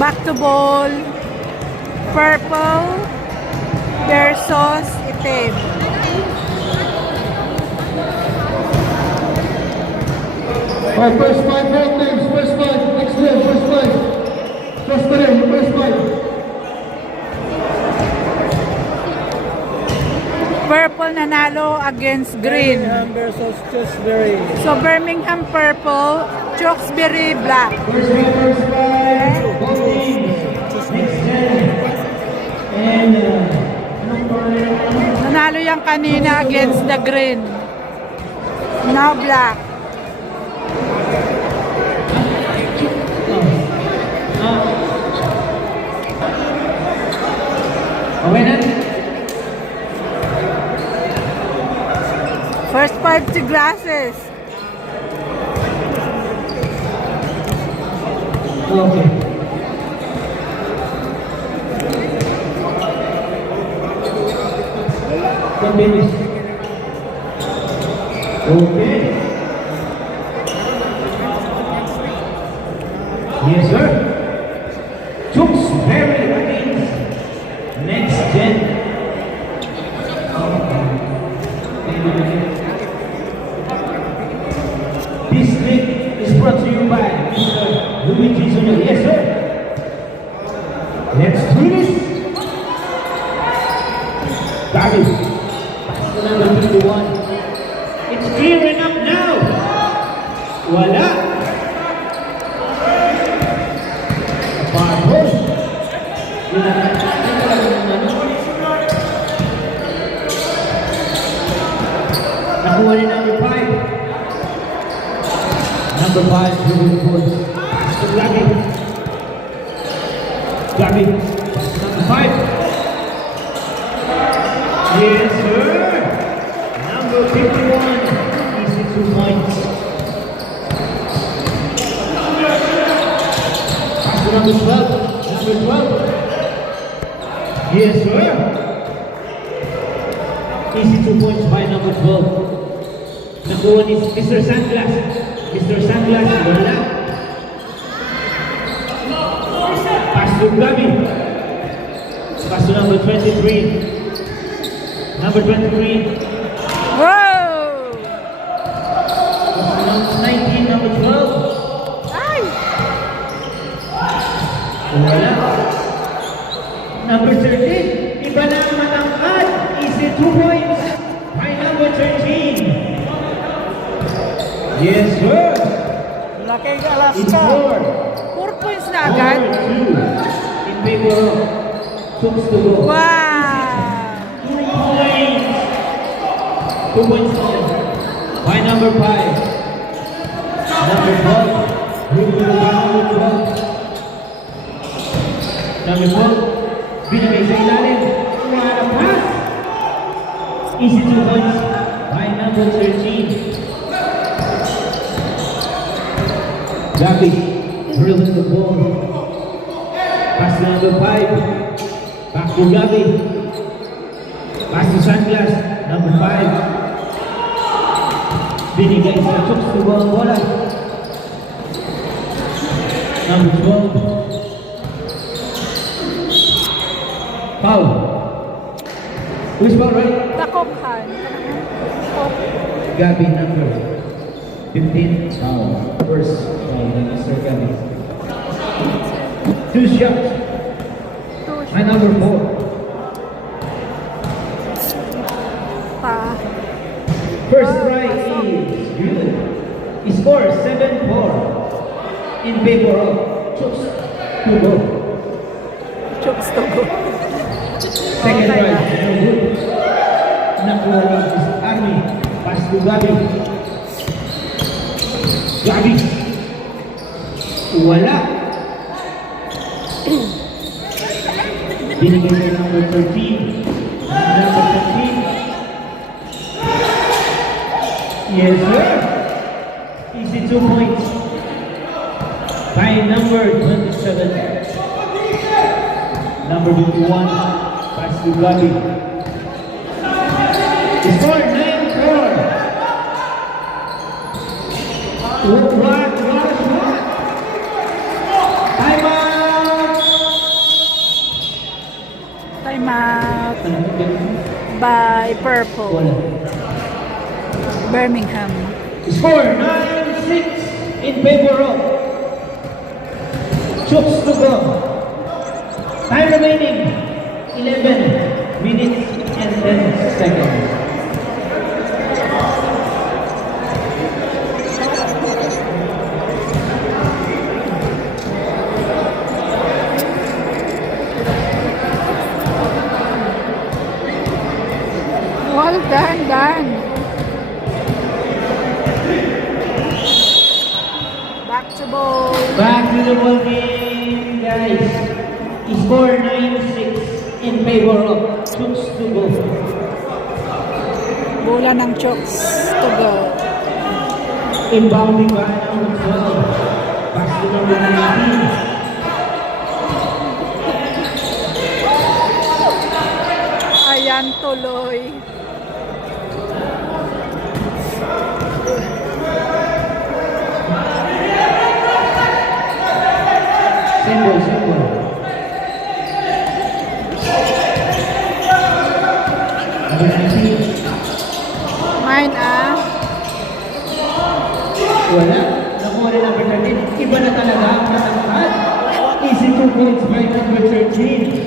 Back to ball. Purple versus itim. Alright, first five, both names, first five, next one, first five. First five, first five. Purple nanalo against green. Birmingham versus Tewkesbury. So Birmingham purple, Tewkesbury black. First five, both teams. Next 10. And, Nanalo yan kanina against the green. Now black. okay na? First five to glasses. Okay. Finish. Okay. Yes, sir. Tewkesbury against next gen. This league is brought to you by Mr. Luigi Jr. Yes, sir. Let's do this. David. Number 51. It's clearing up now. Wala. Far post. Nakuha ni number 5. Number 5, moving forward. Gabi. Gabi. Number 5. Yes, sir. Number 51. Easy 2 points. Pass to number 12. Number 12. Yes, sir. Easy 2 points by number 12. Number 1 is Mr. Sunglass. Mr. Sunglass, wala. Pass to Gabi. Pass to number 23. Number 23. Whoa! Number 19, number 12. Ay! Wala. Number 13. Iba na ang matangkad. Easy 2 points. By number 13. Yes, sir. Laking It's Alaska. 4. 4 points na agad. 2. In favor of Tooks to go. Wow! 2 points. 2 points by number 5. Number 12. Number 12. Number 12. Binigay sa ilalim. What a pass. Easy 2 points by number 13. Gabi drills the ball. Pass to number 5. Back to Gabi. Pass to Sunglass. Number 5. Binigay sa Tooks to go ang bola. Number 12. Foul. Who's foul, right? Takokhan. Gabi number 15. Foul. First foul by Mr. Gabi. 2 shots. By number 4. Pa. First try is good. He scores 7-4 in favor of Tooks to go. Chokes to go. Second Okay try, na. no good. Nakuha ni is Army. Pass to Gabi. Gabi. Wala. Binigay kay number 13. Number 13. Yes, sir. Easy 2 points. By number 27. Number 51. Pass to Gabi. The score 9-4. What? Time out. by Purple. Wala. Birmingham. Score 9-6 in favor of Chooks to go. Time remaining 11 minutes and 10 seconds. Well done, done. Back to ball. Back to the ball game, guys. Score 9-6 in favor of Chooks to go. Bola ng Chooks to go. Inbounding by number 12. Pass to number 19. Ayan tuloy. Symbol, symbol. Number 19. Mine Wala. Nakuha rin number 13. Iba na talaga ang katangkad. Easy 2 points by number 13.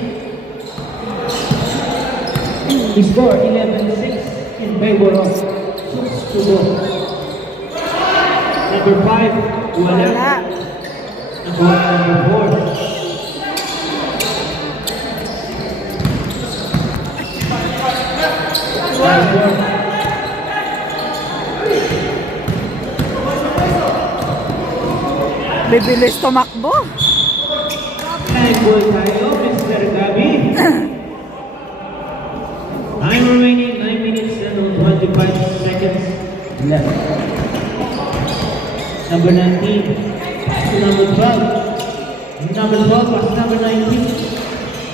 He scored 11-6 in favor of Chooks to go. Number 5, wala. wala. Number 4. Bibilis tumakbo. Time ball tayo, Mr. Gabi. Time remaining 9 minutes and 25 seconds left. Number 19 to number 12. Number 12 pass number 19.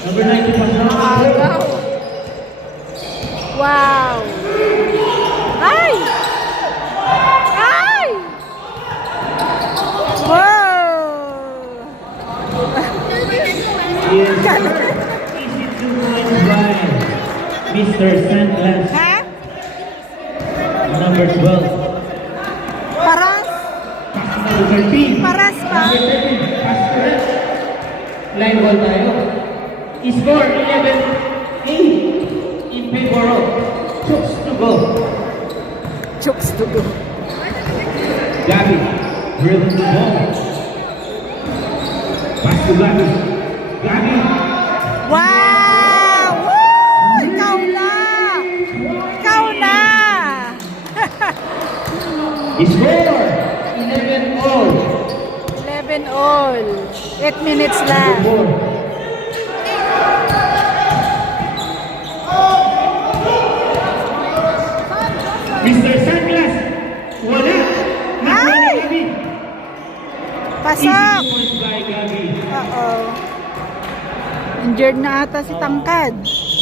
Number 19 pass number 12. Wow. Ay! Ay! Wow! Yes. Easy 2 points by Mr. Sandlas. Ha? Number 12. Paras? Pass number 13. Paras pa? Number 13. Pass correct. Line ball tayo. Score 11-8 in favor of Chooks to go. Chooks to go. Gabi, dribbling the ball. Pass to Gabi. Gabi. Wow! Woo! Ikaw na! Ikaw na! Score 11 all. 11 all. 8 minutes Number left. 4. Mr. Sunglass, wala. Nakuha ni Gabi. Pasok! Easy points by Gabi. Oo. Injured na ata si Tangkad.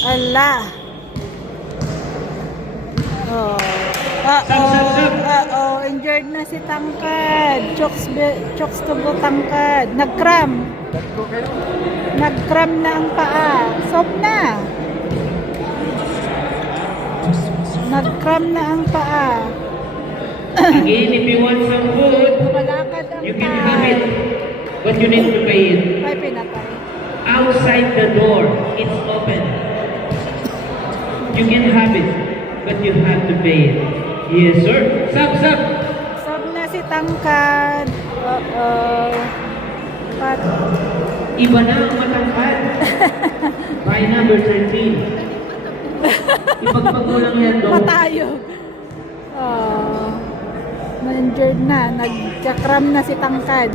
Ala. Oh. Oo. Injured na si Tangkad. Chooks to go Tangkad. Nag-cram. Nag-cram na ang paa. Sob na. Nag-cram na ang paa. Again, if you want some food, Malakad ang you can have it. But you need to pay it. Ay, pinatay. Outside the door, it's open. You can have it, but you have to pay it. Yes, sir. Sub. Sob na si Tangkad. Oo. Pat. Iba na ang matangkad. By number 13. Ipagpag mo lang yan, do. Patayog. Oh. Na-injured na. Nagkakram na si Tangkad.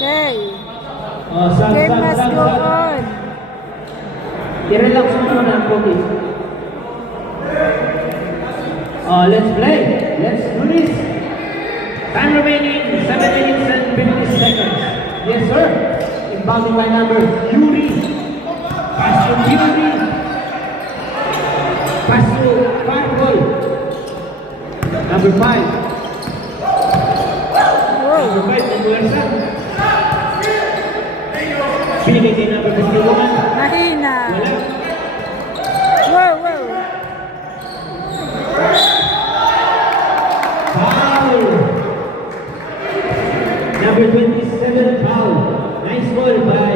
Okay. Oh, sub. Game must go on. I-relax mo muna ang focus. Oh, let's play. Let's do this. Time remaining 7 minutes and 50 seconds. Yes, sir. Inbounding by number Yuri. Pass to Yuri. Pass to Purple. Number 5. Whoa. Number 5, Nabuersa. Binigay kay number 51. Mahina. Wala. Wow, wow. Foul. Number 27, foul. Nice ball by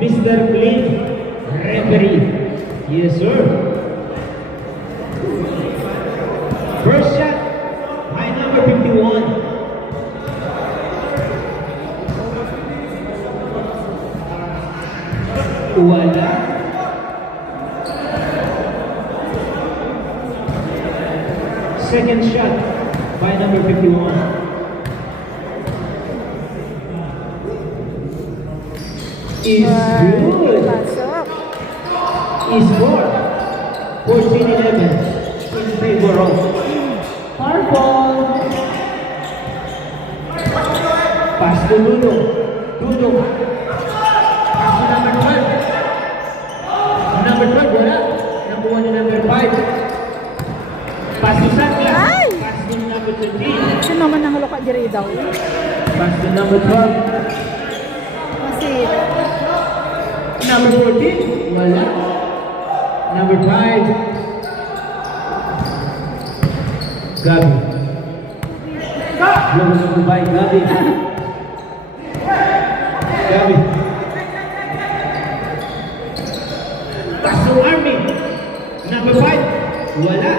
Mr. Clint, referee. Yes, sir. First shot by number 51. Wala. Second shot by number 51. Is good. Pasok. Is score 14-11 in favor of Purple. Pass to Dudong. Dudong. Pass to number 12. Number 12, wala. Nakuha ni number 5. Pass to Sanglas. Ay! Pass to number 13. Sino naman ang halo ka diri daw? Pass to number 12. Kasi, Number 14, wala. Number 5, Gabi. Blow ng Dubai, Gabi. Gabi. Pass to Army. Number 5, wala.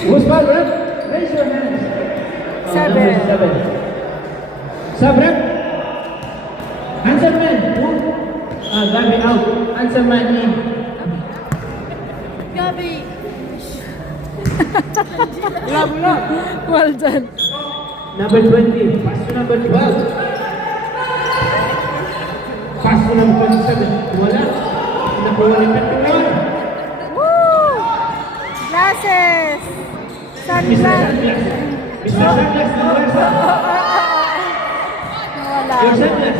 Who's ball, ref? Raise your hands. Oh, Seven. number 7. Sabrep. Answer man. Gabi out. Answer man in. Gabi. Well done. Number 20. Pass to number 12. Pass to number 27. Wala. Nakuha ni 51. Woo! Glasses. Mr. Sunglass. Sunglass. Mr. Sunglass. Wala. Your Sunglass.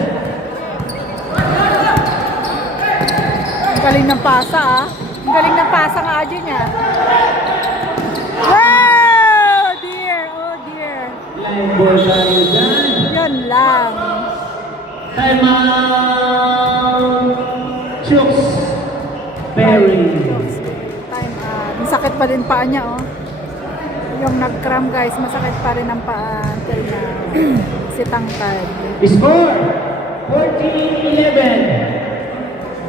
Ang galing ng pasa ah. Ang galing ng pasa nga adyo niya. Wow! Dear, oh dear. Line ball tayo dyan. Yun lang. Time out. Chooks. Berry. Time out. Masakit pa din paa niya oh. Yung nag-cram guys, masakit pa rin ang paa until now. Si Tangkad. Score 14-11.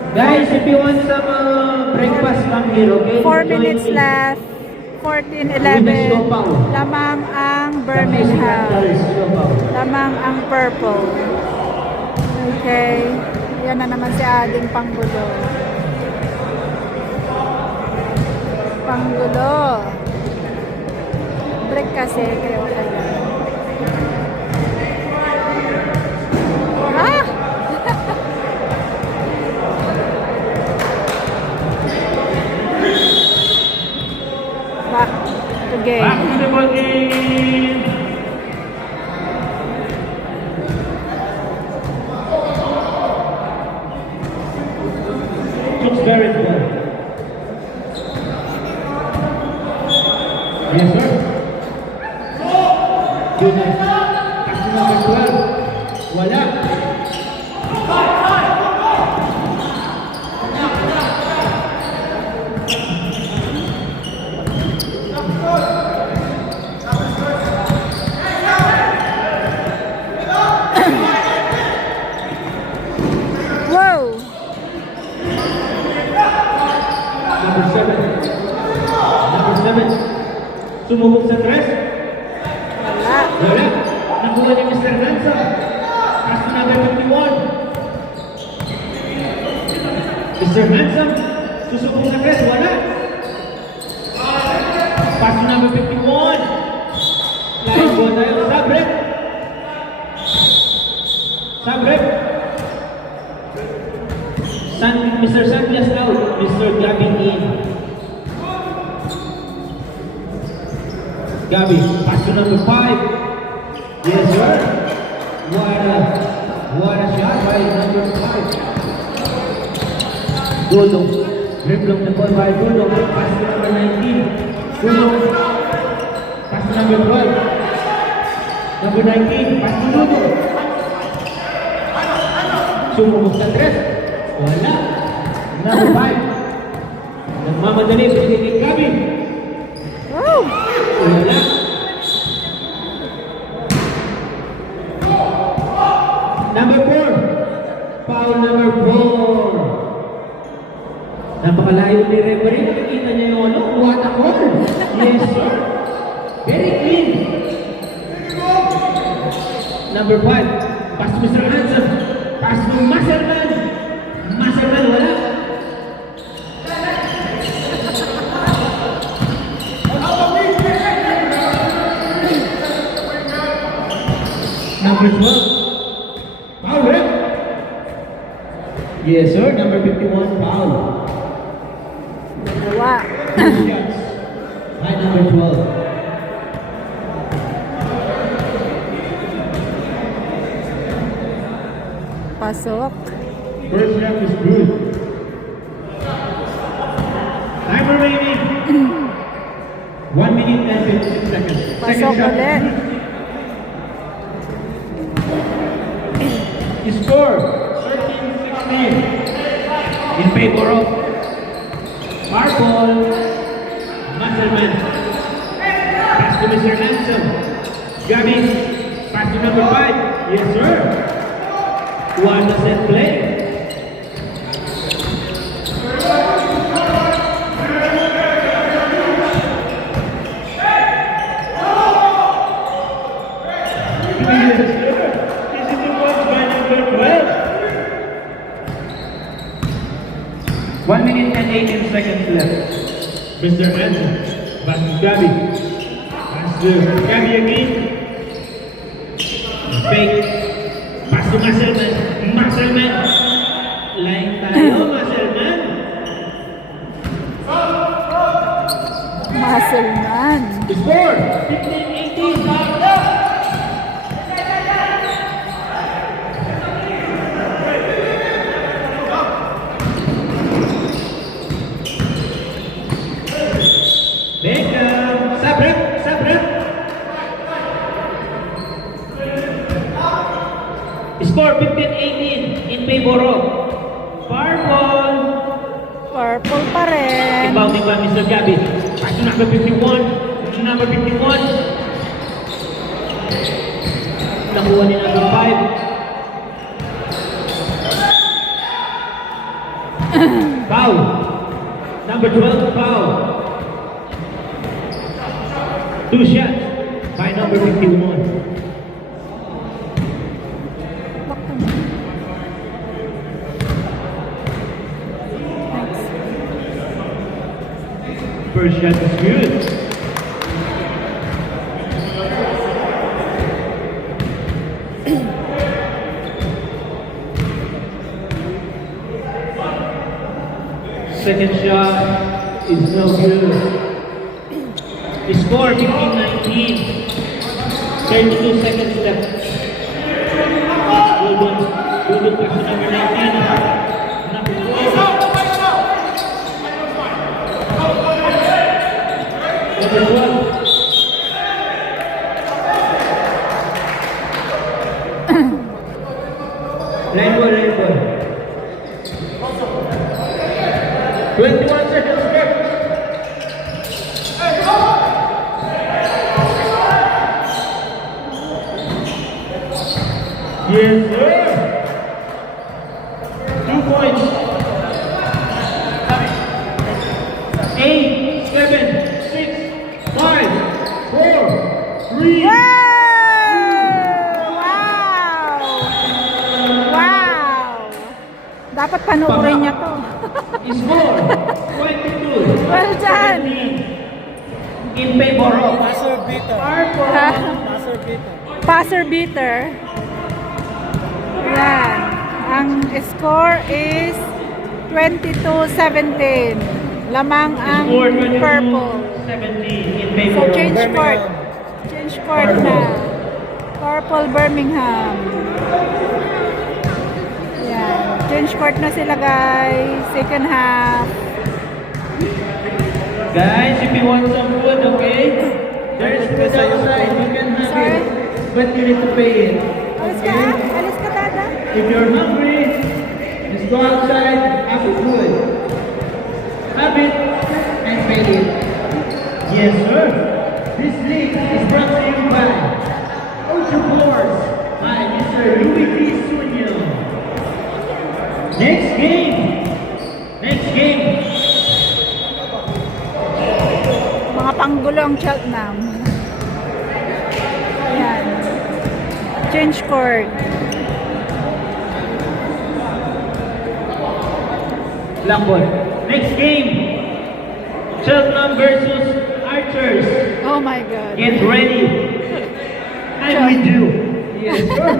Guys, if you want some breakfast, come here, okay? 4 Join minutes me. left. With the 14-11. siopaw. Lamang ang Tapos Birmingham. si siopaw. Lamang ang purple. Okay. Yan na naman si Ading Panggulo. Panggulo. Break kasi. Kaya okay lang. Ah! Back to game. Back to the ball game. It's very good. Yes, sir. Good night. Pass to number 12. Wala. Wow! Number 7. Number 7. Sumubok sa tres. Wala. Wala. Nakuha ni Mr. Nansa. Pass to number 51. Mr. Nansa. Susubok sa tres. Wala. Pass to number 51. Line ball tayo. Sabrep. Sabrep. Mr. Sanglas out. Mr. Gavin in. Gabi, pass to number 5. Yes, sir. What a shot by number 5. Dudong. Dribble the ball by Dudong. Pass to number 19. Dudong. Pass to number 12. Number to 19. Pass to Ludo. Sumubok sa 3. Wala. Number 5. Nagmamadali. Pinigil Gabi. Wow! Wala. Number 4. Foul number 4. Napakalayo ni referee. Nakikita niya yung ano? What a call! Yes, sir. Very clean. Number 5. Pass to Mr. Hanson. Pass to Maserman. Maserman, wala. Number 12. Foul, ref. Yes, sir. Number 51, foul. Dalawa. Shots. By number 12. Pasok. First rep is good. Time remaining. 1 minute and 15 seconds. Pasok ulit. Score 13-16 in favor of Marble Musselman. Pass to Mr. Nelson. Gabi. Pass to number 5. Yes, sir. What a set play. Yes, sir. This is the one by number 12. 1 minute and 18 seconds left. Mr. Nelson. Pass to Gabi. Pass to Gabi again. Fake. Pass to Musselman. Musselman. Lain tayo, Musselman. Musselman. Score 15-18. Beckham. Sabrek. Sabrek. Score 15-18 in favor of Purple. Purple pa rin. Inbounding by Mr. Gabi. Pass to number 51. Number 51. Nakuha ni number 5. Foul. Number 12, foul. 2 shots by number 51. First shot is good. Second shot is no good. The score 15-19. 32 seconds left. Duduk pass to number 19. Number 12. Number 12. Rainbow. 21 seconds left. Yes, sir. 2 points. 8, 7, 6, 5, 4, 3. Wow! Wow! Dapat panoorin niya to. Score 22. Well done. In favor of Passer beater. Purple. Passer beater. Passer beater. Yan. Ang score is 22-17. Lamang ang Score 22, purple. 17 in So favor of change court. Birmingham. Change court na. Purple Birmingham. Yan. Change court na sila guys. Second half. Guys, if you want some food, okay? There's food outside. You can have Sorry? it. but you need to pay it. Alis ka, Okay? alis ka, Dada. If you're hungry, just go outside, have a food. Have it and pay it. Yes, sir. This league is brought to you by Ocho Boards by Mr. Luigi Sunyo. Next game. Next game. Mga panggulo ang Cheltenham. Ayan. Change court. Black ball. Next game. Cheltenham versus Archers. Oh my God. Get ready. I'm with you. Yes, sir.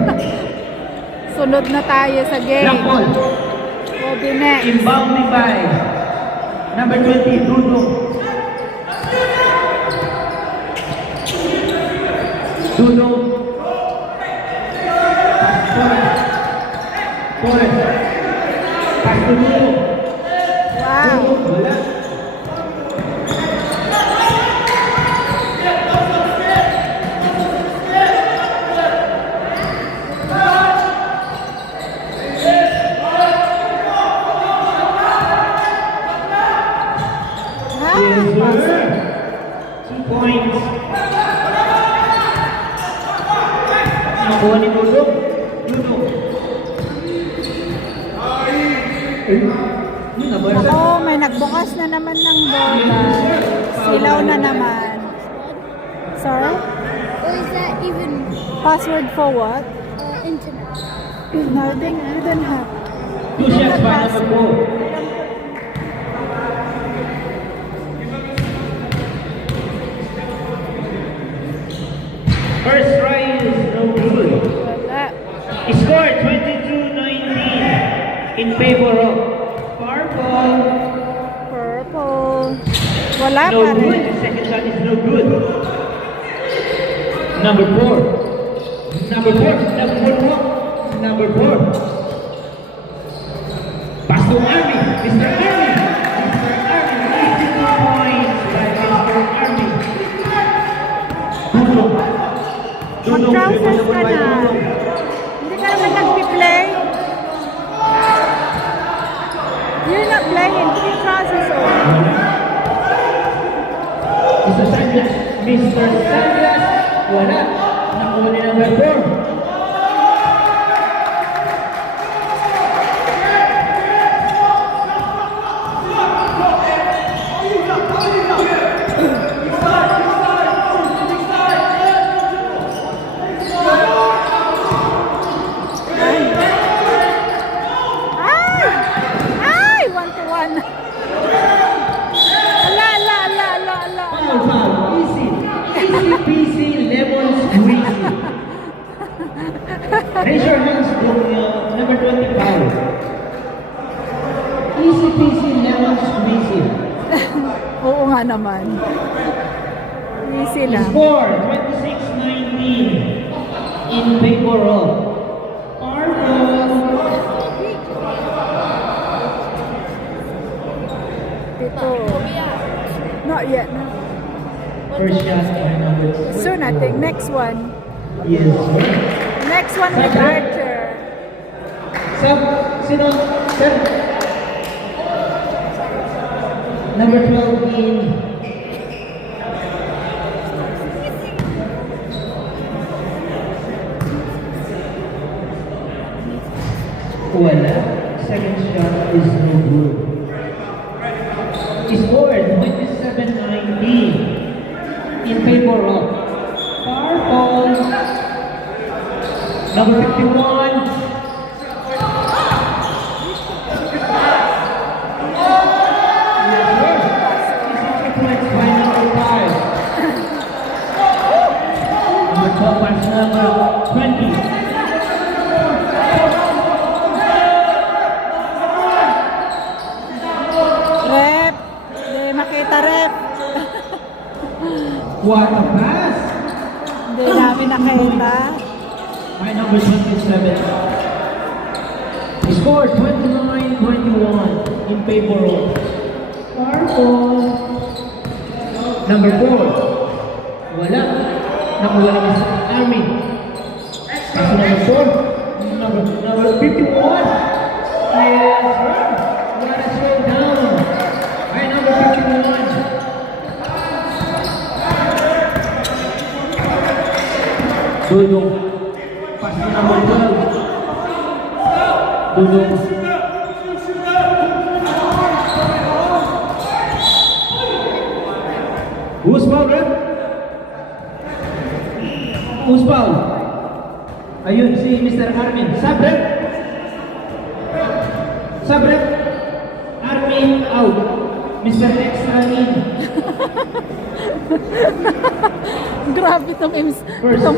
Sunod na tayo sa game. Black ball. Will be next. Inbounding by number 20, Dudo. Dudo. Torres. Pass to Dudo. Wow. Dudo. Wala. Yes, sir. 2 points. Nakuha ni Dudo. Dudo. Ako, may nagbukas na naman ng door, guys. Silaw na naman. Sorry? Or is that even Password for what? internet? No, I think you don't have. 2 shots by number 4. First try is no good. Wala. Score 22-19 in favor of Purple. Purple. Wala No pa good. rin. The second shot is no good. Number 4. Number 4. Number 4. Number 4. Pass to Army. Mr. Army. Mr. Army. 82 points by Mr. Army. Dudo. Dudo. Mag-trousers ka na. Hindi ka naman nag-play. You're not playing. Put your trousers on. Mr. Sanders. Mr. Sanders. Wala. Nakuha ni number 4. Ay! Ay! 1-1. Ala, ala, ala, ala, ala. Foul, foul. Easy. Easy peasy, lemon squeezy. Raise your hands kung number 20 foul. Easy peasy, lemon squeezy. Oo nga naman. Easy lang. Score 26-19 in favor of Purple. Ito. Not yet. No. First shot by number 2. Soon, I think. Next one. Yes, sir. Next one with Archer. Sir, sino? Sir? Number 12 in. Wala. Second shot is no good. Scored 27-19 in favor of Purple. Number 51. Number 20. Rep. Hindi makita, rep. What a pass! Hindi namin nakita. By number 27. He scored 29-21 in favor of Purple. Number 4. Wala. Nakuha na sa Army. Pass number 4. Number 51. Yes, sir. What a slow down. By number 51. Dudong. Pass to number 12. Dudong. Who's foul, ref? Who's foul? Ayun, si Mr. Armin. Sub, ref? Sub, ref? Armin out. Mr. Extra in. Grabe itong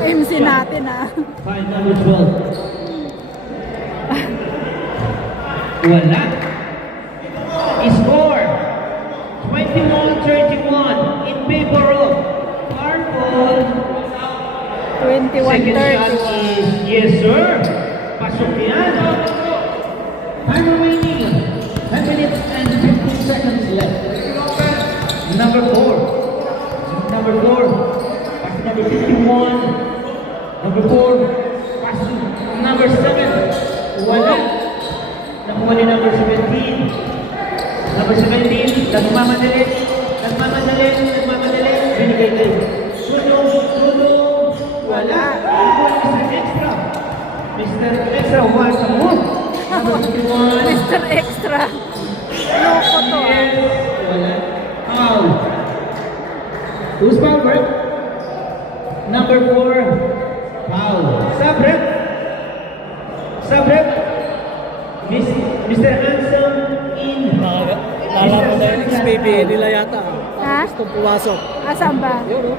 MC natin ah. Find number 12. Wala. Score 21-31 in favor of Purple. 21-30. Second shot is yes sir. Pasok yan. Time remaining 10 minutes and 15 seconds left. Number 4. Number 4. Pass to number 51. Number 4. Pass to number 7. Wala. Nakuha ni number 17. Number 17, nagmamadali, binigay kayo. Tulong, wala. Mr. Extra. Mr. Extra, what's the move? Number 51. Mr. Extra. Loko to ah. Yes, wala. Foul. Who's foul, Brett? Number 4, foul. Sub-rep. Mr. Hanson in. Lalaman na yung XPB nila yata. Ha? Gustong pumasok. Asan ba? Yun, oh.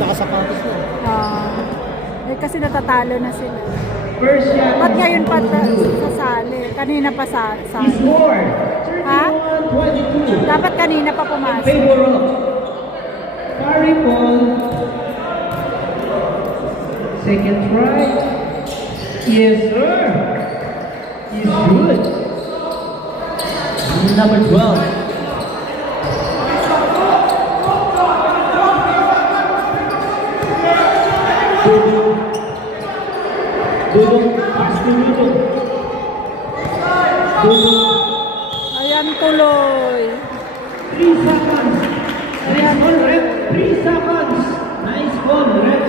Nakasapatos mo. Eh kasi natatalo na sila. First shot. Ba't ngayon pa sasali? Kanina pa sasali. Score. Ha? 31-22. Dapat kanina pa pumasok. Favor of Purple. Second try. Yes, sir. He's good. Number 12. Dudong. Pass to Dudong. Ayan tuloy. 3 seconds. Nice ball, ref. 3 seconds. Nice ball, ref.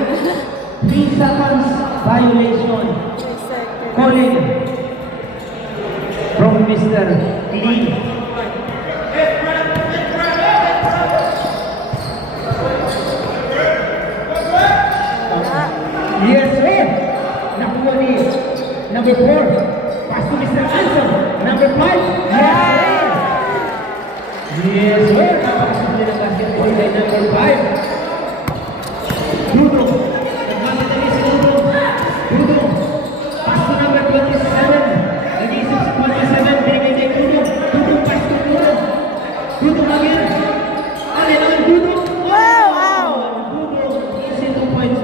3 seconds. Violation. Calling from Mr. Lee. Yes, sir. Nakuha ni number 4. Pass to Mr. Anson. Number 5. Yes, yes, sir. Napakasok din ang basketball kay number 5. Dudong. Nagmamadali si Dudong. Dudong. Pass to number 27. Nag-iisip si 27. Binigay kay Dudong. Dudong, pass to Dudong. Dudong again. Alin, Dudong. Wow! Dudong. Easy 2 points.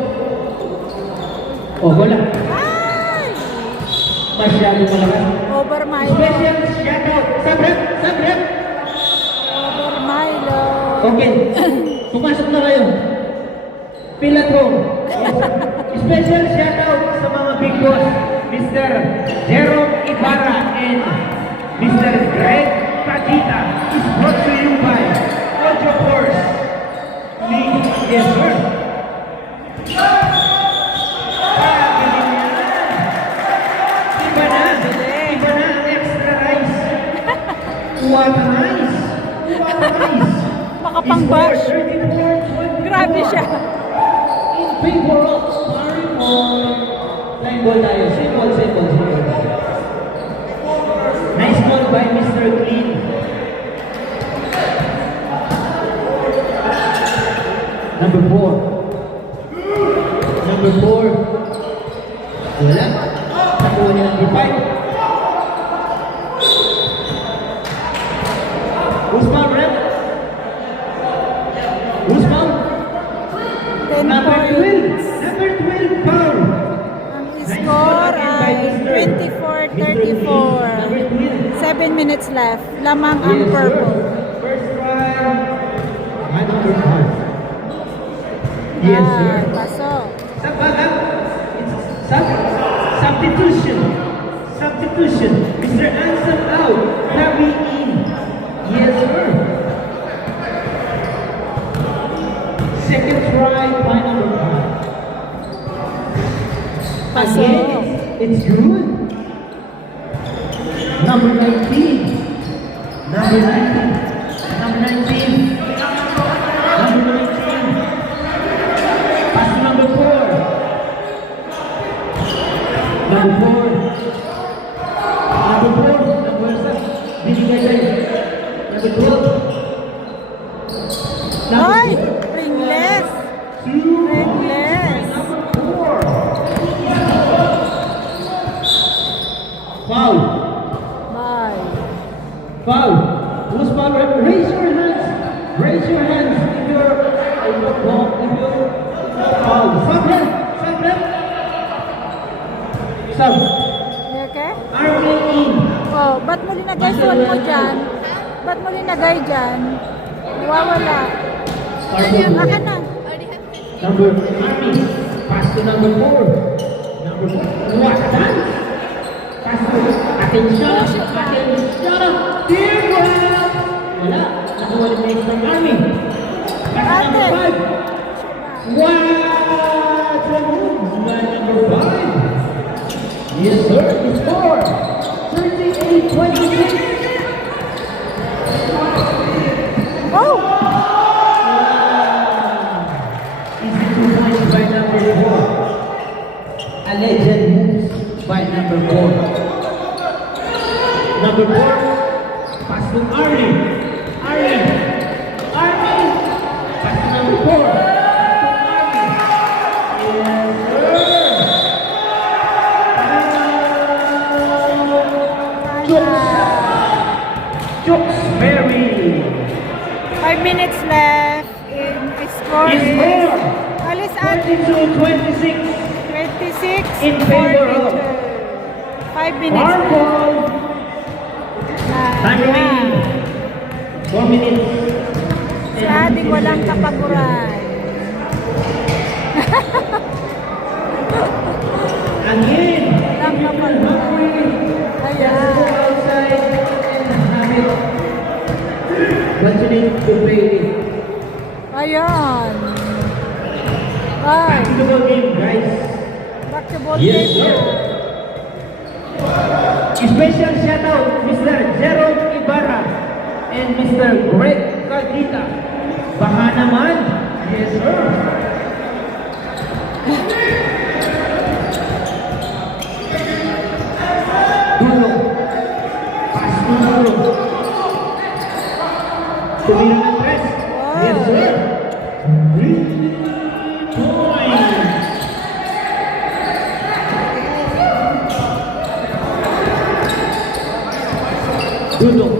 Oh, wala. Ay! Masyado malakas. Over Milo. Special shoutout. Sabrep! Sabrep! Over Milo. Okay. Pumasok na kayo. Pilatong. Special shoutout sa mga big boss. Mr. Jerome Ibarra and Mr. Greg Padita is brought to you by Audio Force. Yes, sir. Iba na ang extra rice. What rice? What rice? Makapang-bash. Grabe siya. In favor of Purple. Line ball tayo. Simple. Nice ball by Mr. Clean. Number 4. Number 4. Wala. Nakuha niya number 5. Who's foul, ref? Who's foul? 10 Number 12. points. Number 12 foul. Ang score ay 24-34. 7 minutes left. Lamang ang purple. First try. Number 5. Yes, sir. Pasok. Substitution. Substitution. Mr. Anson out. Harry in. Yes, sir. Second try by number 5. Pasok. Again, it's good. Number 19. Number 19. Number 19. Number 19. Pass to number 4. Number 4. Number 4. Number 7. Binigay kayo. Number 12. Number Ay! 4. Ringless! 2. Ringless! Number 4. Foul. Bye. Foul. Who's foul? Raise your hands. Raise your hands if you're foul. Sub left. Sub left. Sub. You okay? Army in. Oh, ba't mo linagay phone mo dyan? Ba't mo linagay dyan? Nawawala. Akan na. Number Army. Pass to number 4. Number 4. What? Done. Pass to attention. Attention. Dear God. Wala. Nakuha ni next ng Army. Pass to number 5. What? Number 5. Yes, sir. It's 4. 38-26. Oh! Easy 2 points by number 4. A legend moves by number 4. Number 4. Pass to Army. Army. Army. Pass to number 4. Yes, sir. Jokes Berry. 5 minutes left. In score Is is... more. Alis at 22-26. 26. In favor of 5 minutes left. Marble. Time remaining. 4 minutes. Si Ading walang kapaguran. Again. Walang kapaguran. Ayan. Outside and have it. But you need to pay it. Ayan. Back Bye. to the ball game, guys. Back to ball Yes, game. sir. Special shout out, Mr. Jerome Ibarra and Mr. Greg Caldita. Baka naman. Yes, sir. Dulo. Pass to Dulo. Tumira ng press. Yes, sir. 3 points. Dudong.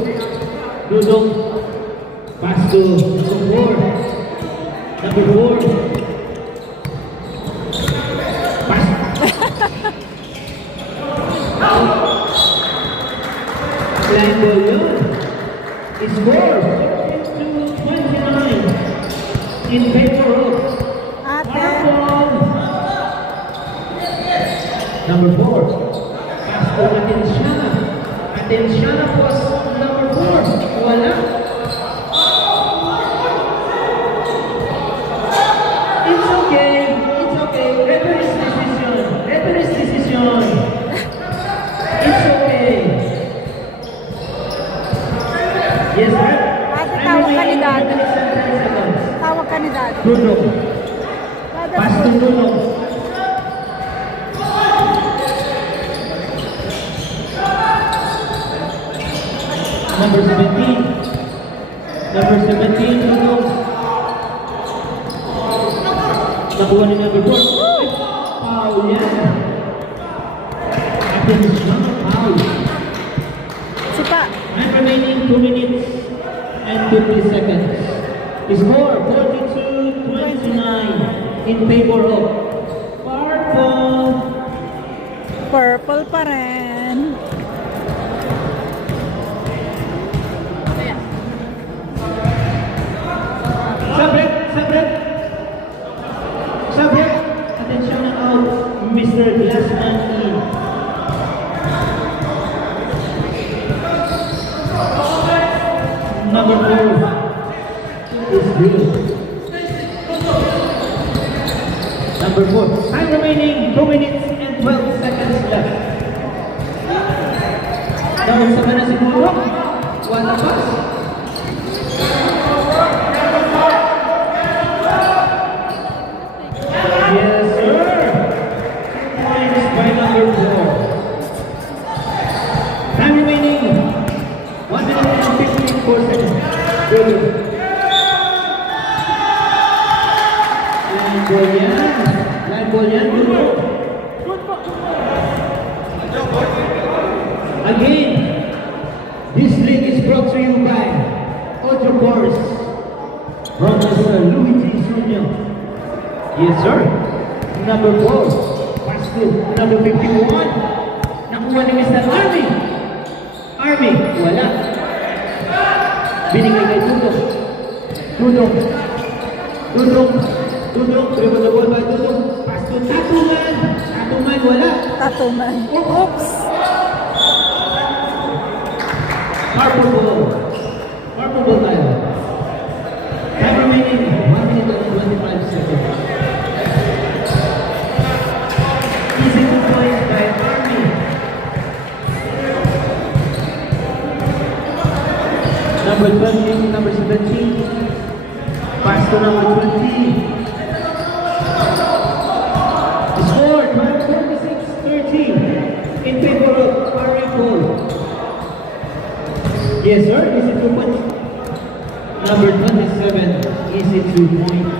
Dudong. Pass to number 4. Number 4. Pass. Line ball yun. It's 4. 29. In favor of Ate. Marble. Number 4. Pass to Atenciana. Atenciana was number 4. Wala. It's okay. It's okay. Referee's decision. Referee's decision. It's okay. Yes, sir. Ate, tawag ka ni Dada. 10 seconds. Tawag ka ni Dada. Bruno. Dada Pass po. to Bruno. Number 17. Number 17, Bruno. Nakuha ni number 4. Foul yan. Attention, foul. Sipa. And remaining 2 minutes and 50 seconds. Score 42-29 in favor of Purple. Purple pa rin. Sabret, sabret. Number 4. Time remaining 2 minutes and 12 seconds left. Naunsa ka na siguro? What a pass. Yes, sir. Points by number 4. Time remaining 1 minute and 54 seconds. Good. Line ball yan. Line ball yan. Good. Again, this league is brought to you by Auto Course from Mr. Luigi Jr. Yes, sir. Number 4. Pass to number 51. Nakuha ni Mr. Army. Army, wala. Binigay kay Dudong. Dudong. Dudong. Dudong. Dribble the ball by Dudong. Pass to Tatuman. Tatuman, wala. Tatuman. Oops. Purple ball. Purple ball tayo. Time remaining 1 minute and 25 seconds. Easy to point by Army. Number 20, number 17. Pass to number 20. Score 12-46-13 in favor of Purple. Yes, sir. Easy 2 points. Number 27. Easy 2 points.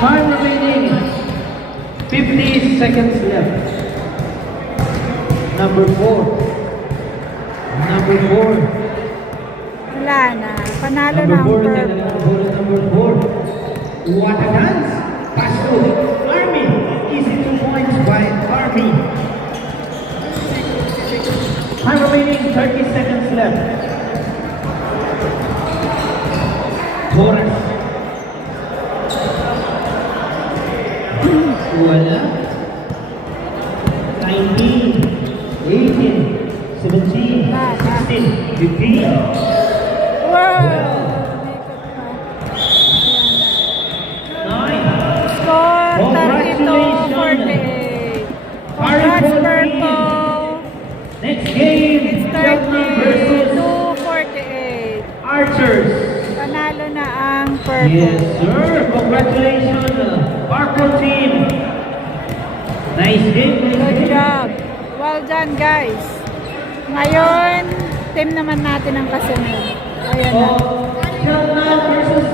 Time remaining 50 seconds left. Number 4. Number 4. Wala na. Panalo na ang Number 4. purple. Number 4. What a dance. Pass to Army. Easy 2 points by Army. Time remaining 30 seconds left. Torres. Wala. 19, 18, 17, 16, 15. Wow! 9. Score Congratulations. 32-48. Congrats, purple. Next game, It's Vietnam versus 32-48. Archers. Panalo na ang purple. Yes, sir. Congratulations, Purple team. Nice game. Good job. Well done, guys. Ngayon, team naman natin ang kasunod. Ayan na. Vietnam versus